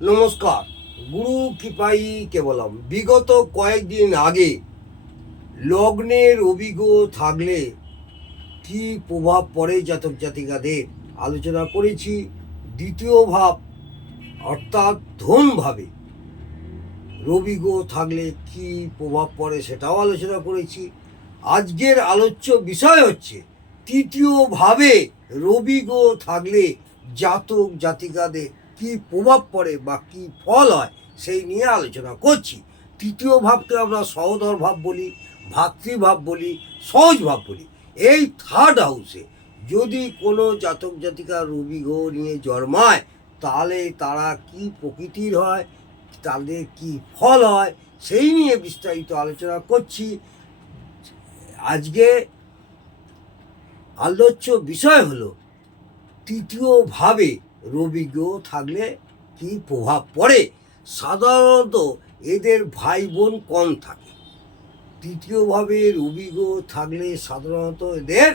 নমস্কার। গুরু কৃপাই কেবলম। বিগত কয়েকদিন আগে লগ্নের অভিজ্ঞ থাকলে কি প্রভাব পড়ে জাতক জাতিকাদের আলোচনা করেছি। দ্বিতীয় ভাব অর্থাৎ ধন ভাবে রবিগ থাকলে কি প্রভাব পড়ে সেটাও আলোচনা করেছি। আজকের আলোচ্য বিষয় হচ্ছে তৃতীয় ভাবে রবিগ থাকলে জাতক জাতিকাদের কি প্রভাব পড়ে বা কি ফল হয় সেই নিয়ে আলোচনা করছি। তৃতীয় ভাবকে আমরা সহোদর ভাব বলি, ভাতৃভাব বলি, সহজ ভাব বলি। এই থার্ড হাউসে যদি কোনো জাতক জাতিকা রবিগ নিয়ে জন্মায় তাহলে তারা কি প্রকৃতির হয়, তাদের কি ফল হয় সেই নিয়ে বিস্তারিত আলোচনা করছি। আজকে আলোচ্য বিষয় হলো তৃতীয়ভাবে রবিগ থাকলে কি প্রভাব পড়ে। সাধারণত এদের ভাই বোন কম থাকে। তৃতীয়ভাবে রবিগ থাকলে সাধারণত এদের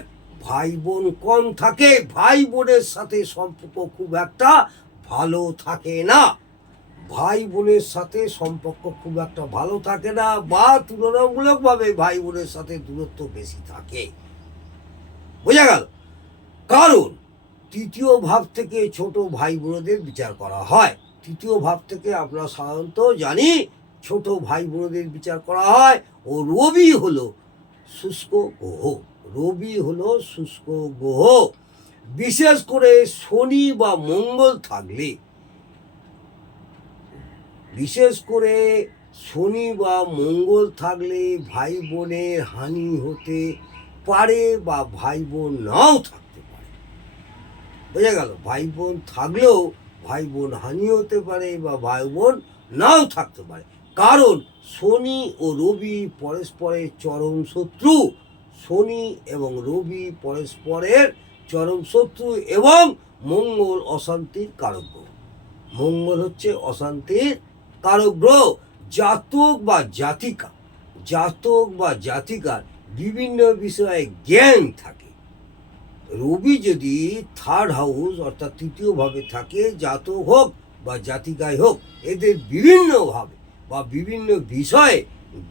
ভাই বোন কম থাকে। ভাই বোনের সাথে সম্পর্ক খুব একটা ভালো থাকে না। ভাই বোনের সাথে সম্পর্ক খুব একটা ভালো থাকে না বা তুলনামূলকভাবে ভাই বোনের সাথে দূরত্ব বেশি থাকে। বোঝা গেল? কারণ তৃতীয় ভাব থেকে ছোট ভাই বোনদের বিচার করা হয়। তৃতীয় ভাব থেকে আমরা সাধারণত জানি ছোট ভাই বোনদের বিচার করা হয়। ও রবি হলো শুষ্ক গ্রহ। রবি হলো শুষ্ক গ্রহ। বিশেষ করে শনি বা মঙ্গল থাকলে, বিশেষ করে শনি বা মঙ্গল থাকলে ভাই বোনের হানি হতে পারে বা ভাই বোন নাও থাকতে পারে। বোঝা গেল? ভাই বোন থাকলেও ভাই বোন হানি হতে পারে বা ভাই বোন নাও থাকতে পারে। কারণ শনি ও রবি পরস্পরের চরম শত্রু। শনি এবং রবি পরস্পরের চরম শত্রু এবং মঙ্গল অশান্তির কারক গ্রহ। মঙ্গল হচ্ছে অশান্তির কারক গ্রহ। জাতক বা জাতিকা, জাতক বা জাতিকার বিভিন্ন বিষয়ে জ্ঞান থাকে। রবি যদি থার্ড হাউস অর্থাৎ তৃতীয়ভাবে থাকে, জাতক হোক বা জাতিকায় হোক, এদের বিভিন্নভাবে বা বিভিন্ন বিষয়ে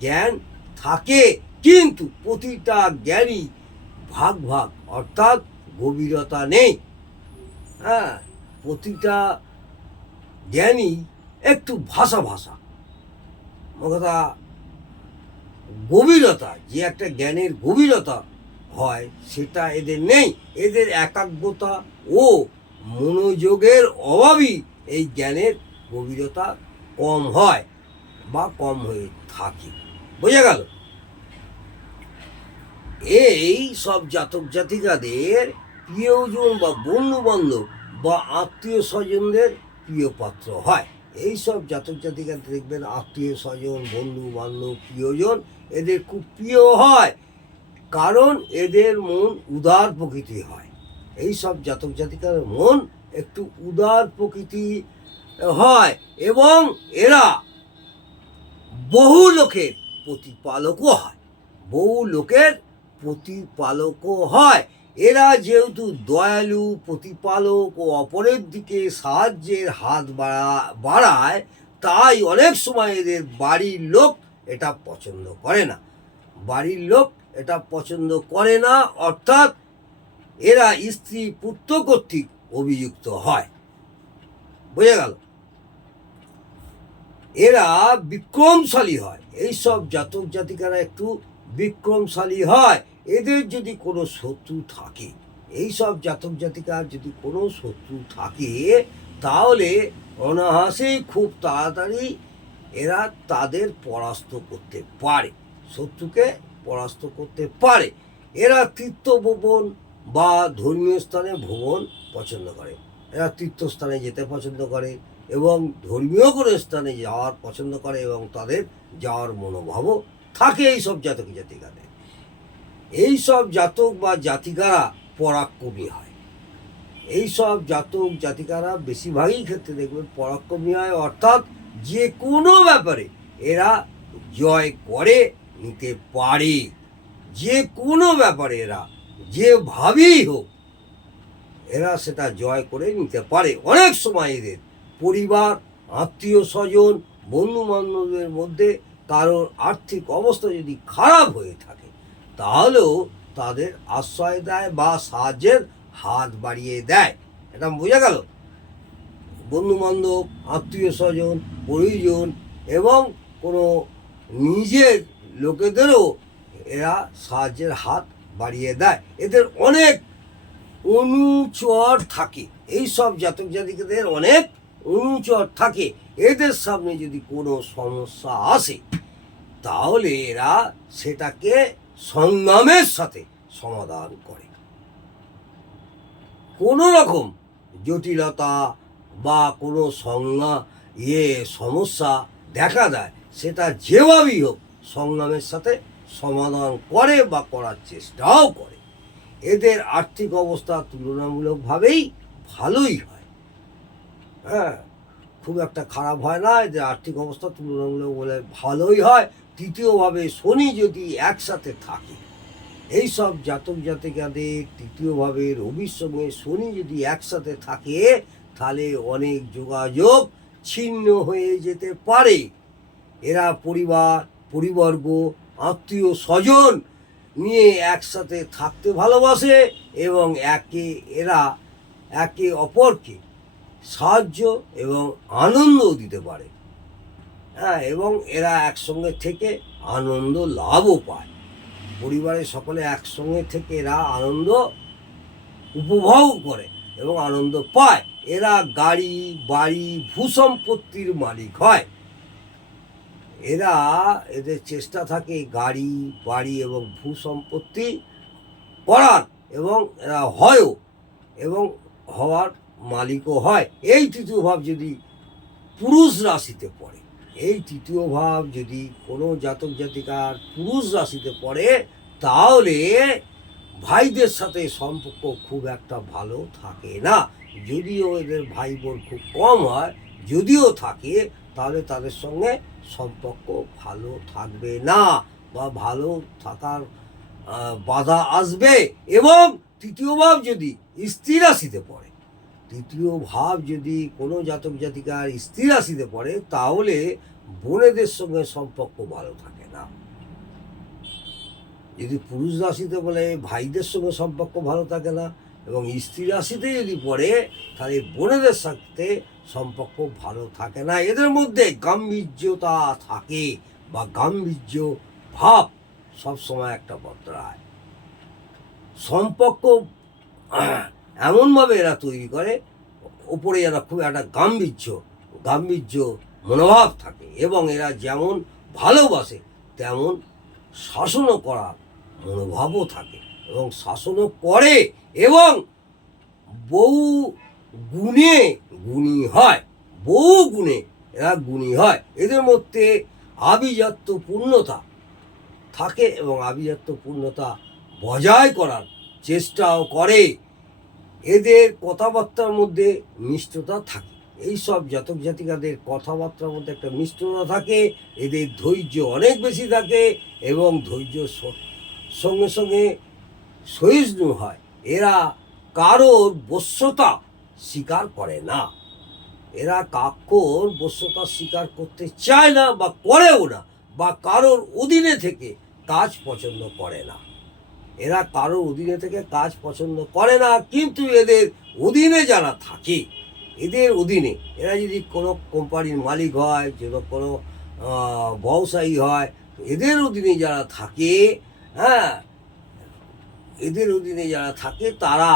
জ্ঞান থাকে। কিন্তু প্রতিটা জ্ঞানই ভাগ ভাগ অর্থাৎ গভীরতা নেই। হ্যাঁ, প্রতিটা জ্ঞানই একটু ভাষা ভাষা কথা। গভীরতা, যে একটা জ্ঞানের গভীরতা হয় সেটা এদের নেই। এদের একাগ্রতা ও মনোযোগের অভাবই এই জ্ঞানের গভীরতা কম হয় বা কম হয়ে থাকে। বোঝা গেল? এই সব জাতক জাতিকাদের প্রিয়জন বা বন্ধু বান্ধব বা আত্মীয় স্বজনদের প্রিয় পাত্র হয়। এই সব জাতক জাতিকা দেখবেন আত্মীয় স্বজন, বন্ধু বান্ধব, প্রিয়জন এদের খুব প্রিয় হয়। কারণ এদের মন উদার প্রকৃতি হয়। এই সব জাতক জাতিকার মন একটু উদার প্রকৃতি হয় এবং এরা বহু লোকের প্রতিপালকও হয়। বহু লোকের প্রতিপালকও হয়। এরা যেহেতু দয়ালু, প্রতিপালক ও অপরের দিকে সাহায্যের হাত বাড়ায়, তাই অনেক সময় এদের বাড়ির লোক এটা পছন্দ করে না। বাড়ির লোক এটা পছন্দ করে না অর্থাৎ এরা স্ত্রী পুত্র কর্তৃক অভিযুক্ত হয়। বোঝা গেল? এরা বিক্রমশালী হয়। এইসব জাতক জাতিকারা একটু বিক্রমশালী হয়। এদের যদি কোনো শত্রু থাকে, এইসব জাতক জাতিকার যদি কোনো শত্রু থাকে, তাহলে অনায়াসেই খুব তাড়াতাড়ি এরা তাদের পরাস্ত করতে পারে, শত্রুকে পরাস্ত করতে পারে। এরা তীর্থভ্রমণ বা ধর্মীয় স্থানে ভ্রমণ পছন্দ করে। এরা তীর্থস্থানে যেতে পছন্দ করে এবং ধর্মীয় কোনো স্থানে যাওয়ার পছন্দ করে এবং তাদের যাওয়ার মনোভাবও থাকে এইসব জাতক জাতিকাদের। এইসব জাতক বা জাতিকারা পরাক্রমী হয়। এইসব জাতক জাতিকারা বেশিরভাগই ক্ষেত্রে দেখবেন পরাক্রমী হয়, অর্থাৎ যে কোনো ব্যাপারে এরা জয় করে নিতে পারে। যে কোনো ব্যাপারে এরা যেভাবেই হোক এরা সেটা জয় করে নিতে পারে। অনেক সময় এদের পরিবার আত্মীয় স্বজন বন্ধু বান্ধবদের মধ্যে কারোর আর্থিক অবস্থা যদি খারাপ হয়ে থাকে তাহলেও তাদের আশ্রয় দেয় বা সাহায্যের হাত বাড়িয়ে দেয়। এটা বোঝা গেল? বন্ধু বান্ধব, আত্মীয় স্বজন, পরিজন এবং কোনো নিজের লোকেদেরও এরা সাহায্যের হাত বাড়িয়ে দেয়। এদের অনেক অনুচর থাকে, এই সব জাতক জাতিকাদের অনেক অনুচর থাকে। এদের সামনে যদি কোনো সমস্যা আসে তাহলে এরা সেটাকে সংগ্রামের সাথে সমাধান করে। কোনো রকম জটিলতা বা কোনো সমস্যা দেখা দেয়, সেটা যেভাবেই হোক সংগ্রামের সাথে সমাধান করে বা করার চেষ্টাও করে। এদের আর্থিক অবস্থা তুলনামূলকভাবেই ভালোই হয়। হ্যাঁ, খুব একটা খারাপ হয় না, এদের আর্থিক অবস্থা তুলনামূলক বলে ভালোই হয়। তৃতীয়ভাবে শনি যদি একসাথে থাকে, এই সব জাতক জাতিকাদের তৃতীয়ভাবে রবির সঙ্গে শনি যদি একসাথে থাকে তাহলে অনেক যোগাযোগ ছিন্ন হয়ে যেতে পারে। এরা পরিবর্গ, আত্মীয় স্বজন নিয়ে একসাথে থাকতে ভালোবাসে এবং এরা একে অপরকে সাহায্য এবং আনন্দও দিতে পারে। হ্যাঁ, এবং এরা একসঙ্গে থেকে আনন্দ লাভও পায়। পরিবারের সকলে একসঙ্গে থেকে এরা আনন্দ উপভোগ করে এবং আনন্দ পায়। এরা গাড়ি, বাড়ি, ভূসম্পত্তির মালিক হয়। এদের চেষ্টা থাকে গাড়ি, বাড়ি এবং ভূসম্পত্তি করার, এবং এরা হয়ও এবং হওয়ার মালিকও হয়। এই তৃতীয় ভাব যদি পুরুষ রাশিতে পড়ে, এই তৃতীয় ভাব যদি কোনো জাতক জাতিকার পুরুষ রাশিতে পড়ে তাহলে ভাইদের সাথে সম্পর্ক খুব একটা ভালো থাকে না। যদিও এদের ভাই বোন খুব কম হয়, যদিও থাকে তাহলে তাদের সঙ্গে সম্পর্ক ভালো থাকবে না বা ভালো থাকার বাধা আসবে। এবং তৃতীয় ভাব যদি স্ত্রী রাশিতে পড়ে, তৃতীয় ভাব যদি কোনো জাতক জাতিকার স্ত্রী রাশিতে পড়ে তাহলে বোনেদের সঙ্গে সম্পর্ক ভালো থাকে না। যদি পুরুষ রাশিতে বলে ভাইদের সঙ্গে সম্পর্ক ভালো থাকে না, এবং স্ত্রী রাশিতে যদি পড়ে তাহলে বোনেদের সাথে সম্পর্ক ভালো থাকে না। এদের মধ্যে গাম্ভীর্যতা থাকে বা গাম্ভীর্য ভাব সবসময় একটা বদলায়। সম্পর্ক এমনভাবে এরা তৈরি করে, ওপরে এরা খুব একটা গাম্ভীর্য মনোভাব থাকে, এবং এরা যেমন ভালোবাসে তেমন শাসনও করার মনোভাবও থাকে এবং শাসনও করে, এবং বহু গুণে গুণী হয়, বহু গুণে এরা গুণী হয়। এদের মধ্যে আভিজাত্য পূর্ণতা থাকে এবং আভিজাত্য পূর্ণতা বজায় করার চেষ্টাও করে। এদের কথাবার্তার মধ্যে মিষ্টতা থাকে, এই সব জাতক জাতিকাদের কথাবার্তার মধ্যে একটা মিষ্টতা থাকে। এদের ধৈর্য অনেক বেশি থাকে এবং ধৈর্য সঙ্গে সঙ্গে সহিষ্ণু হয়। এরা কারোর বশ্যতা স্বীকার করে না, এরা কারোর বশ্যতা স্বীকার করতে চায় না বা করেও না, বা কারোর অধীনে থেকে কাজ পছন্দ করে না। এরা কারোর অধীনে থেকে কাজ পছন্দ করে না, কিন্তু এদের অধীনে যারা থাকে, এদের অধীনে এরা যদি কোনো কোম্পানির মালিক হয়, যেন কোনো ব্যবসায়ী হয়, এদের অধীনে যারা থাকে, হ্যাঁ, এদের অধীনে যারা থাকে তারা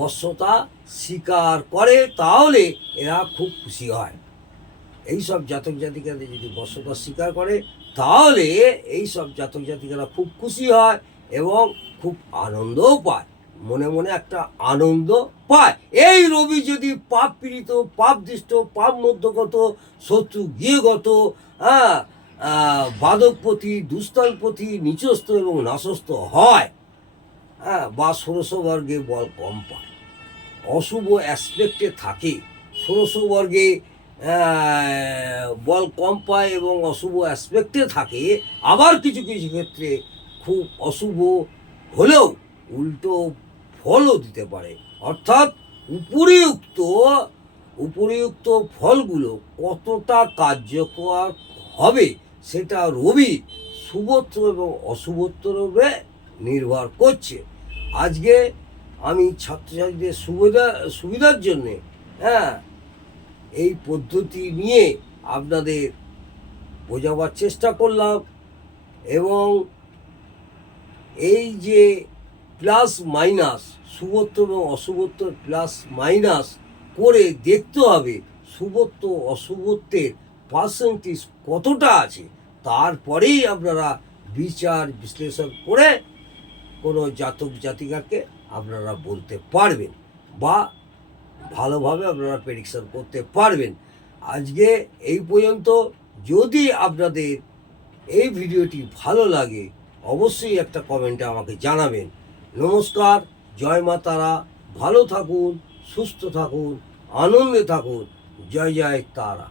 বশ্যতা স্বীকার করে, তাহলে এরা খুব খুশি হয়। এই সব জাতক জাতিকাদের যদি বশ্যতা স্বীকার করে তাহলে এই সব জাতক জাতিকারা খুব খুশি হয় এবং খুব আনন্দও পায়, মনে মনে একটা আনন্দ পায়। এই রবি যদি পাপ পীড়িত, পাপ দৃষ্ট, পাপ মধ্যগত, শত্রু গৃহগত, বাদকপতি, দুস্থানপতি, নিচস্থ এবং নাশস্থ হয়, বা ষোড়শ বর্গে বল কম পায়, অশুভ অ্যাসপেক্টে থাকে, ষোড়শ বর্গে বল কম পায় এবং অশুভ অ্যাসপেক্টে থাকে, আবার কিছু কিছু ক্ষেত্রে খুব অশুভ হলেও উল্টো ফলও দিতে পারে। অর্থাৎ উপরিউক্ত উপরিউক্ত ফলগুলো কতটা কার্যকর হবে সেটা রবি শুভত্ব এবং অশুভত্বর উপরে নির্ভর করছে। আজকে আমি ছাত্রছাত্রীদের সুবিধার জন্যে এই পদ্ধতি নিয়ে আপনাদের বোঝাবার চেষ্টা করলাম। এবং এই যে প্লাস মাইনাস শুভত্ব এবং অশুভত্ব প্লাস মাইনাস করে দেখতে হবে শুভত্ব অশুভত্বের পার্সেন্টেজ কতটা আছে, তারপরেই আপনারা বিচার বিশ্লেষণ করে কোনো জাতক জাতিকাকে আপনারা বলতে পারবেন বা ভালোভাবে আপনারা প্রেডিকশন করতে পারবেন। আজকে এই পর্যন্ত। যদি আপনাদের এই ভিডিওটি ভালো লাগে অবশ্যই একটা কমেন্টে আমাকে জানাবেন। নমস্কার, জয় মা তারা। ভালো থাকুন, সুস্থ থাকুন, আনন্দে থাকুন। জয় জয় তারা।